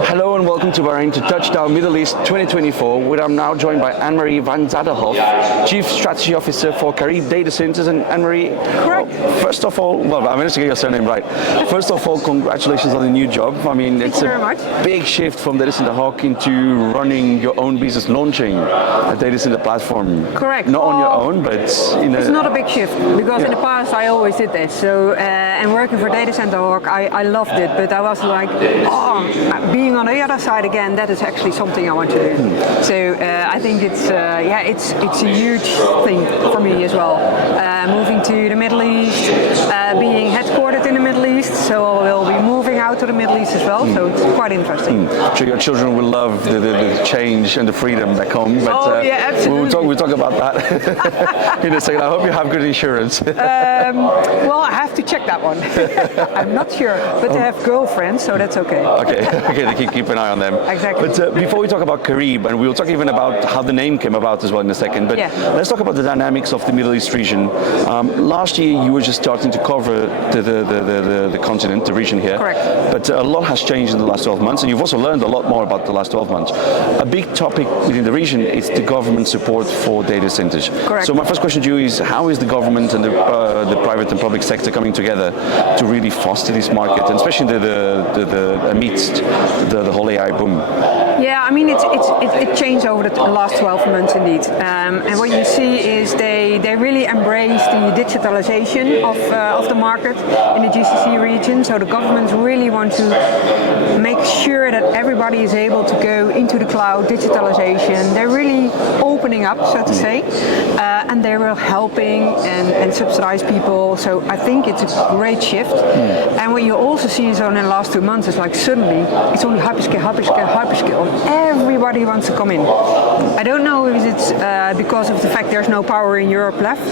Hello and welcome to Bahrain to Touchdown Middle East 2024, where I'm now joined by Annemarie van Zadelhoff, Chief Strategy Officer for Qareeb Data Centers. And Annemarie, first of all, well, I managed to get your surname right. First of all, congratulations on the new job. I mean, it's a big shift from data center hawk into running your own business, launching a data center platform. Correct. Not on your own, but it's not a big shift, because in the past I always did this. So, and working for Data Center Hawk, I loved it, but I was like, being on the other side again, that is actually something I want to do. So I think it's a huge thing for me as well. Moving to the Middle East, being headquartered in the Middle East, so we'll be moving out to the Middle East as well. So it's quite interesting. So your children will love the change and the freedom back home. But absolutely. we'll talk about that in a second. I hope you have good insurance. Well, I have to check that one. I'm not sure, but they have girlfriends, so that's okay. Okay, keep an eye on them. Exactly. But before we talk about Qareeb, and we'll talk even about how the name came about as well in a second, but let's talk about the dynamics of the Middle East region. Last year you were just starting to cover the continent, the region here. Correct. But a lot has changed in the last 12 months, and you've also learned a lot more about the last 12 months. A big topic within the region is the government support for data centers. Correct. So my first question to you is, how is the government and the private and public sector coming together to really foster this market, and especially amidst the whole AI boom? Yeah, I mean, it changed over the last 12 months indeed. And what you see is they really embrace the digitalization of the market in the GCC region. So the governments really want to make sure that everybody is able to go into the cloud, digitalization. They're really opening up, so to say, and they were helping and subsidize people. So I think it's a great shift. And what you also see is in the last 2 months is like suddenly it's only hyperscale. Everybody wants to come in. I don't know if it's because of the fact there's no power in Europe left.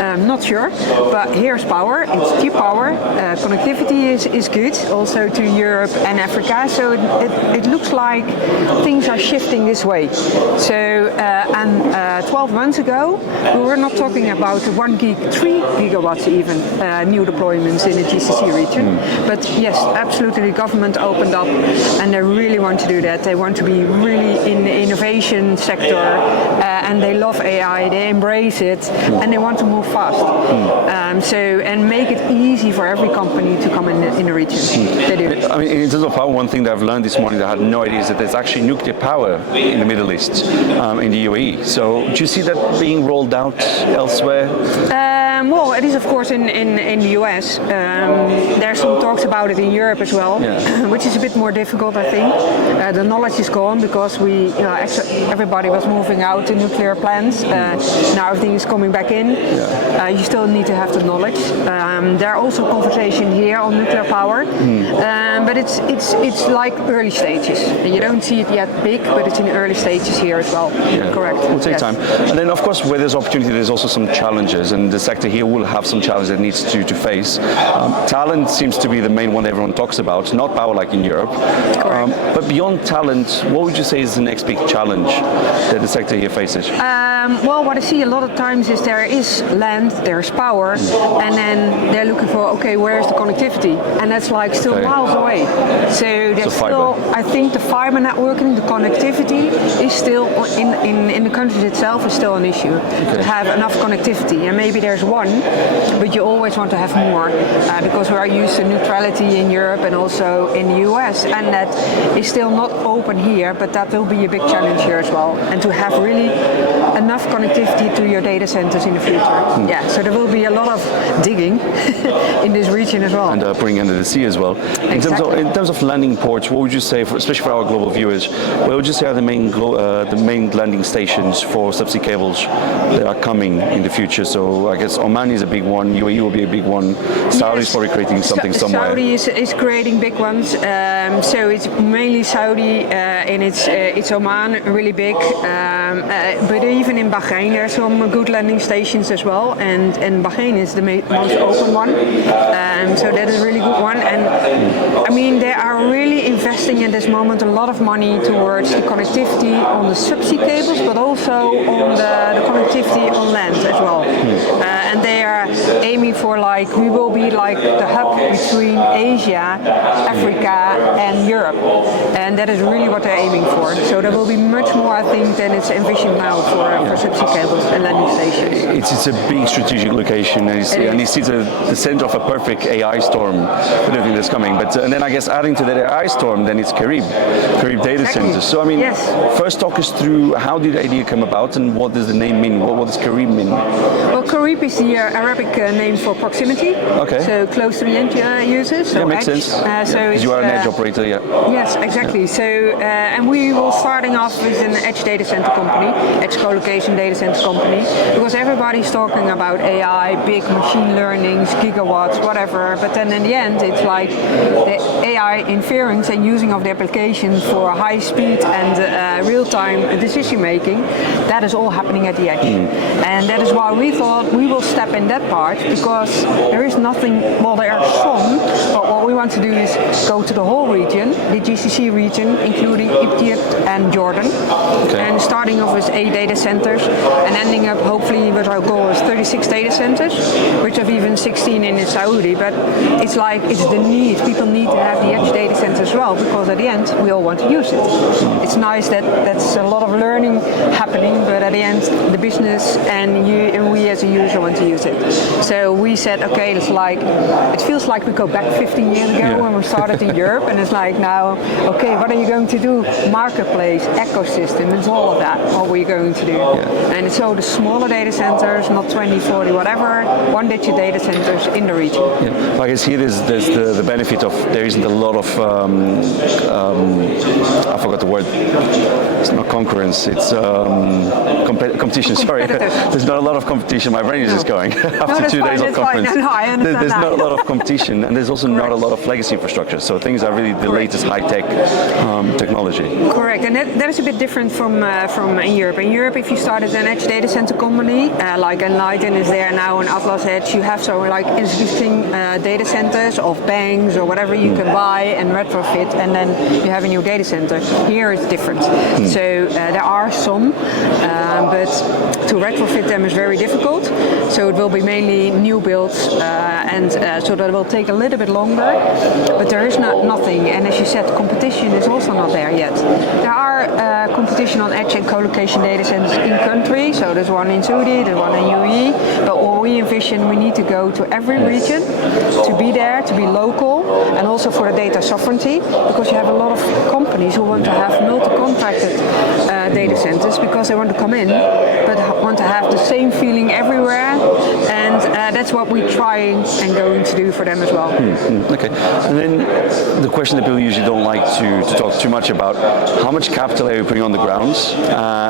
I'm not sure, but here's power. It's cheap power. Connectivity is good, also to Europe and Africa. So it looks like things are shifting this way. So 12 months ago, we were not talking about 1 gig, 3 gigawatts even new deployments in the GCC region. But yes, absolutely, the government opened up, and they really want to do that. They want to be really in the innovation sector, and they love AI, they embrace it, and they want to move fast. And make it easy for every company to come in the region. They do. I mean, in terms of power, one thing that I've learned this morning that I had no idea is that there's actually nuclear power in the Middle East, in the UAE. So do you see that being rolled out elsewhere? Well, it is of course in the US. There's some talks about it in Europe as well, which is a bit more difficult, I think. The knowledge is gone because everybody was moving out to nuclear plants. Now everything is coming back in. You still need to have the knowledge. There are also conversations here on nuclear power, but it's like early stages. You don't see it yet big, but it's in early stages here as well. Correct. It will take time. And then of course where there's opportunity, there's also some challenges, and the sector here will have some challenges it needs to face. Talent seems to be the main one everyone talks about, not power like in Europe. But beyond talent, what would you say is the next big challenge that the sector here faces? Well, what I see a lot of times is there is land, there's power, and then they're looking for, okay, where's the connectivity? And that's like still miles away. So there's still, I think the fiber networking, the connectivity is still, in the countries itself, is still an issue. To have enough connectivity, and maybe there's one, but you always want to have more, because we are used to neutrality in Europe and also in the US, and that is still not open here, but that will be a big challenge here as well. And to have really enough connectivity to your data centers in the future. So there will be a lot of digging in this region as well. And putting under the sea as well. In terms of landing ports, what would you say, especially for our global viewers, where would you say are the main landing stations for subsea cables that are coming in the future? So I guess Oman is a big one, UAE will be a big one, Saudi is probably creating something somewhere. Saudi is creating big ones, so it's mainly Saudi and it's Oman, really big, but even in Bahrain there are some good landing stations as well, and Bahrain is the most open one. So that is a really good one. And I mean, they are really investing in this moment a lot of money towards the connectivity on the subsea cables, but also on the connectivity on land as well. And they are aiming for we will be like the hub between Asia, Africa, and Europe. And that is really what they're aiming for. So there will be much more, I think, than it's envisioned now for subsea cables and landing stations. It's a big strategic location, and it's the center of a perfect AI storm with everything that's coming. But and then I guess adding to that AI storm, then it's Qareeb data centers. So I mean, first talk us through how did the idea come about, and what does the name mean? What does Qareeb mean? Well, Qareeb is the Arabic name for proximity. Okay. So close to the end users. So yeah, makes edge. sense. So you are an edge operator, yeah. Yes, exactly. So and we will starting off with an edge data center company, edge co-location data center company, because everybody's talking about AI, big machine learnings, gigawatts, whatever. But then in the end, it's like the AI inference and using of the application for high speed and real-time decision making. That is all happening at the edge, and that is why we thought we will step in that part, because there is nothing. Well, there are some, but what we want to do is go to the whole region, the GCC region, including Egypt and Jordan, and starting off with 8 data centers and ending up hopefully with our goal is 36 data centers, which have even 16 in Saudi. But it's like it's the need. People need to have the edge data center as well, because at the end we all want to use it. It's nice that that's a lot of learning happening, but at the end the business and we as a user want to use it. So we said, okay, it feels like we go back 15 years ago when we started in Europe, and it's like now, okay, what are you going to do? Marketplace, ecosystem, it's all of that, what we're going to do. And so the smaller data centers, not 20, 40, whatever, one-digit data centers in the region. I guess here there's the benefit of there isn't a lot of, I forgot the word, it's not concurrence, it's competition, sorry. There's not a lot of competition, my brain is just going after 2 days of conference. I understand there's not a lot of competition, and there's also not a lot of legacy infrastructure, so things are really the latest high-tech technology. Correct, and that is a bit different from in Europe. In Europe, if you started an edge data center company, like Enlighten is there now, and Atlas Edge, you have like existing data centers of banks or whatever you can buy and retrofit, and then you have a new data center. Here it's different. So there are some, but to retrofit them is very difficult. So it will be mainly new builds, and so that will take a little bit longer. But there is nothing, and as you said, competition is also not there yet. There are competition on edge and co-location data centers in country. So there's one in Saudi, there's one in UAE. But what we envision, we need to go to every region to be there, to be local, and also for the data sovereignty, because you have a lot of companies who want to have multi-contracted data centers because they want to come in, but want to have the same feeling everywhere, and that's what we're trying and going to do for them as well. Okay, and then the question that people usually don't like to talk too much about, how much capital are you putting on the grounds,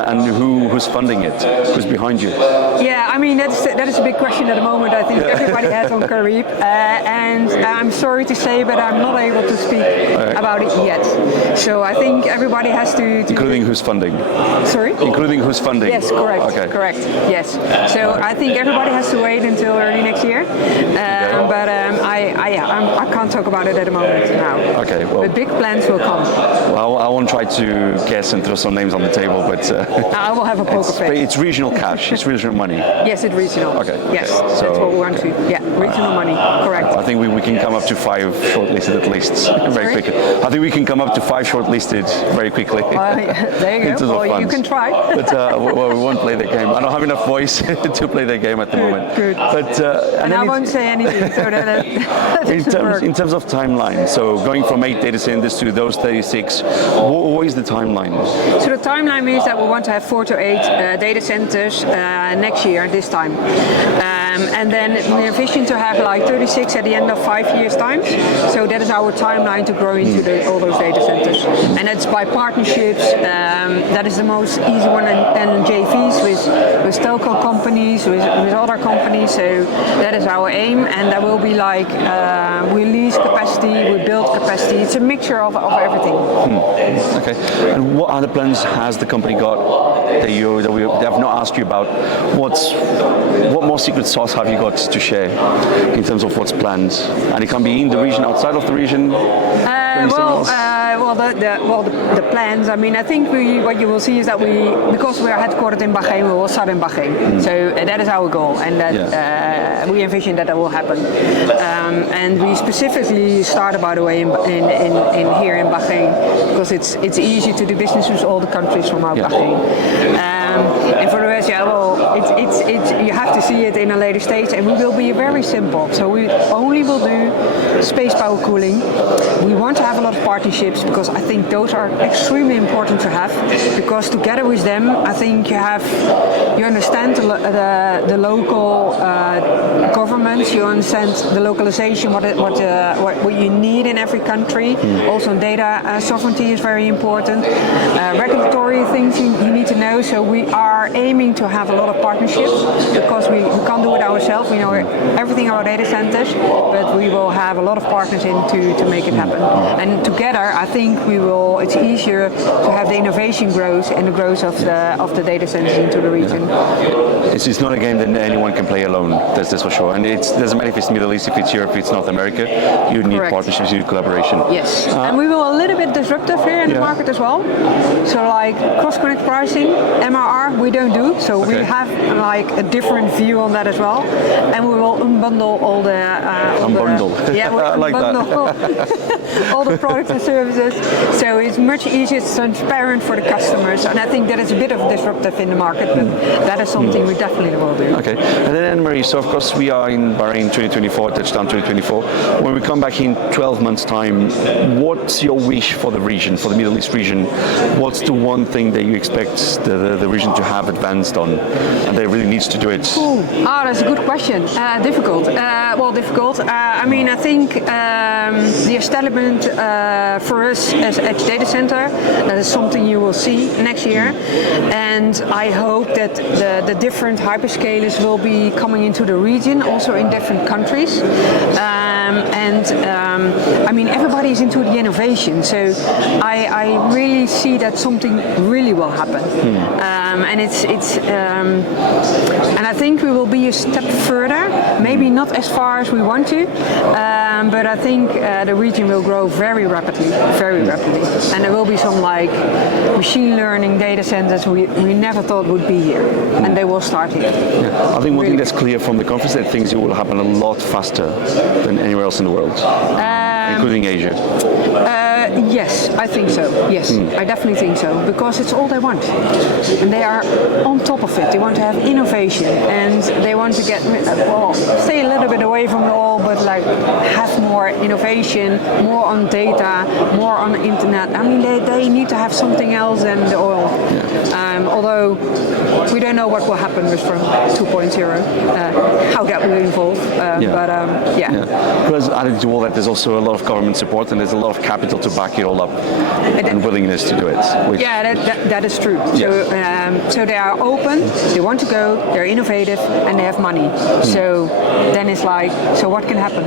and who's funding it, who's behind you? Yeah, I mean that is a big question at the moment. I think everybody has on Qareeb, and I'm sorry to say, but I'm not able to speak about it yet. So I think everybody has to including who's funding. Sorry? Including who's funding. Yes, correct. Okay. Correct. Yes. So I think everybody has to wait until early next year. But I can't talk about it at the moment now. Okay. Well, but big plans will come. Well, I won't try to guess and throw some names on the table, but I will have a poker face. It's regional cash. It's regional money. Yes, it's regional. Okay. Yes, so, that's what we want to. Yeah, regional money. Correct. I think we can come up to 5 shortlisted at least very quickly. I think we can come up to 5 shortlisted very quickly. There you go. Well, you can try. But we won't play the game. I don't have enough voice to play the game at the moment. Good. But and I won't say anything. So that in terms of timeline, so going from 8 data centers to those 36, what is the timeline? So the timeline means that we want to have 4 to 8 data centers next year, this time. And then we envision to have like 36 at the end of 5 years' time. So that is our timeline to grow into all those data centers. And that's by partnerships. That is the most easy one, and JVs with telco companies, with other companies. So that is our aim, and that will be like we lease capacity, we build capacity. It's a mixture of everything. Okay. And what other plans has the company got that we have not asked you about? What more secret sauce else have you got to share in terms of what's planned? And it can be in the region, outside of the region? The plans. I mean, I think what you will see is that because we are headquartered in Bahrain, we will start in Bahrain. So that is our goal, and that we envision that will happen. And we specifically started, by the way, in here in Bahrain because it's easy to do business with all the countries from our Bahrain. And for the rest, you have to see it in a later stage, and we will be very simple. So we only will do space power cooling. We want to have a lot of partnerships because I think those are extremely important to have. Because together with them, I think you understand the local governments, you understand the localization, what you need in every country. Also, data sovereignty is very important. Regulatory things you need to know. So we are aiming to have a lot of partnerships because we can't do it ourselves. We know everything about data centers, but we will have a lot of partners to make it happen. And together, I think it's easier to have the innovation growth and the growth of the data centers into the region. It's not a game that anyone can play alone, that's for sure. And it doesn't matter if it's Middle East, if it's Europe, if it's North America, you need partnerships, you need collaboration. Yes, and we will a little bit disruptive here in the market as well. So like cross-connect pricing, MRR, we don't do. So we have like a different view on that as well. And we will unbundle all the... I like that. all the products and services. So it's much easier, it's transparent for the customers. And I think that is a bit of disruptive in the market, but that is something we definitely will do. Okay, and then Annemarie, so of course we are in Bahrain 2024, touchdown 2024. When we come back in 12 months' time, what's your wish for the region, for the Middle East region? What's the one thing that you expect the region to have advanced on and that it really needs to do it? That's a good question. Difficult. Difficult. I mean, I think the establishment for us as edge data center, that is something you will see next year. And I hope that the different hyperscalers will be coming into the region, also in different countries. I mean, everybody is into the innovation, so I really see that something really will happen. And I think we will be a step further, maybe not as far as we want to, but I think the region will grow very rapidly, and there will be some like machine learning data centers we never thought would be here, and they will start here. I think one thing that's clear from the conference that things will happen a lot faster than anywhere else in the world, including Asia. Yes, I think so. Yes, I definitely think so, because it's all they want, and they are on top of it. They want to have innovation, and they want to get stay a little bit away from the oil, but like have more innovation, more on data, more on the internet. I mean, they need to have something else than the oil. Although we don't know what will happen with from 2.0, how that will evolve. Plus, added to all that, there's also a lot of government support, and there's a lot of capital to back it all up, and willingness to do it. That is true. So they are open, they want to go, they're innovative, and they have money. So then it's like, so what can happen?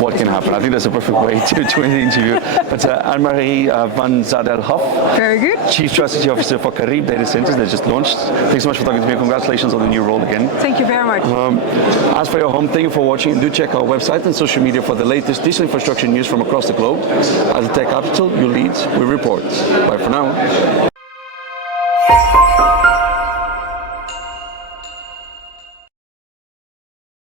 What can happen? I think that's a perfect way to end the interview. But Annemarie van Zadelhoff, very good. Chief Strategy Officer for Qareeb Data Centers that just launched. Thanks so much for talking to me. Congratulations on the new role again. Thank you very much. As for your home, thank you for watching, and do check our website and social media for the latest digital infrastructure news from across the globe. As a tech capital, you lead, we report. Bye for now.